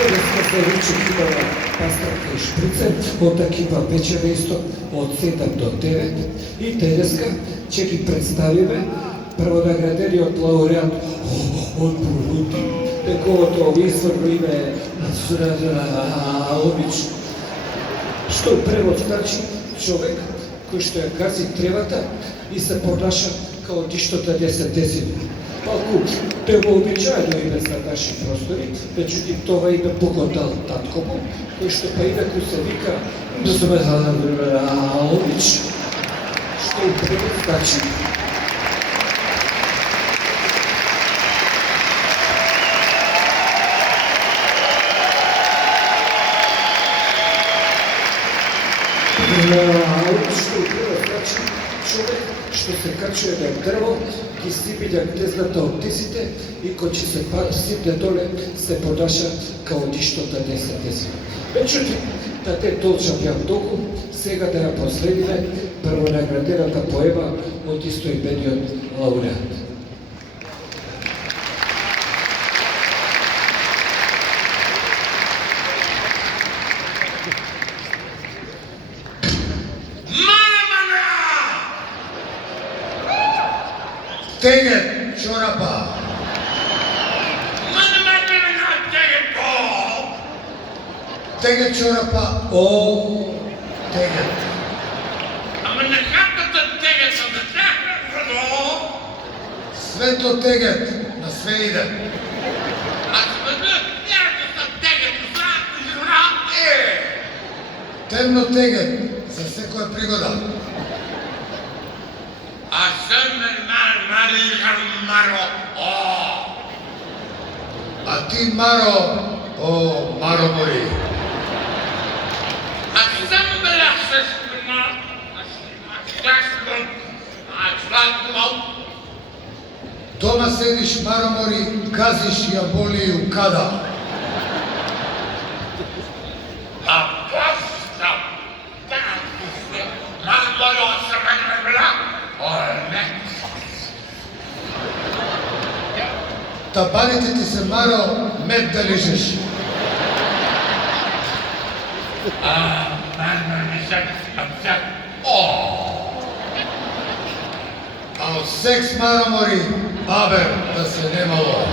Тереска се рече кипава пастарка и шприцер, од екипа печева исто од 7 до 9 и Тереска ќе ги представиме првонаградениот лауреат од Бурунди, неговото изврно име Обич, што превод значи човек кој што ја гази тревата и се понаша као диштото не се деси. Малку невообичаено име за наши простори, меѓутоа тоа име погодал татко му, кој што па инаку се вика Обич, што у превод значи човек што се качува на дрво, ги сипиња гнездата од птиците и кој ќе се сипне доле се понаша као диштото не се деси. Меѓутоа, да те толчам ја толку, сега да ја последиме првонаградената поема од истоимениот лауреат. Тегет чорапа. Тегет чорапа. О, тегет. Ама на хатата тегет са да тягна, Свето тегет, на све иде. а света тягна са тегет, жена Темно тегет, за секоја пригода. А съм Маро, А ти, Маро, о, Маро мори. а съм била сестна, Дома седиш, Маро мори, газиш ја боли у када. а поста, Маро съм била, не. Табаните ти се, Маро, мед да лижеш. А од секс, Маро мори, бабе, да се немало.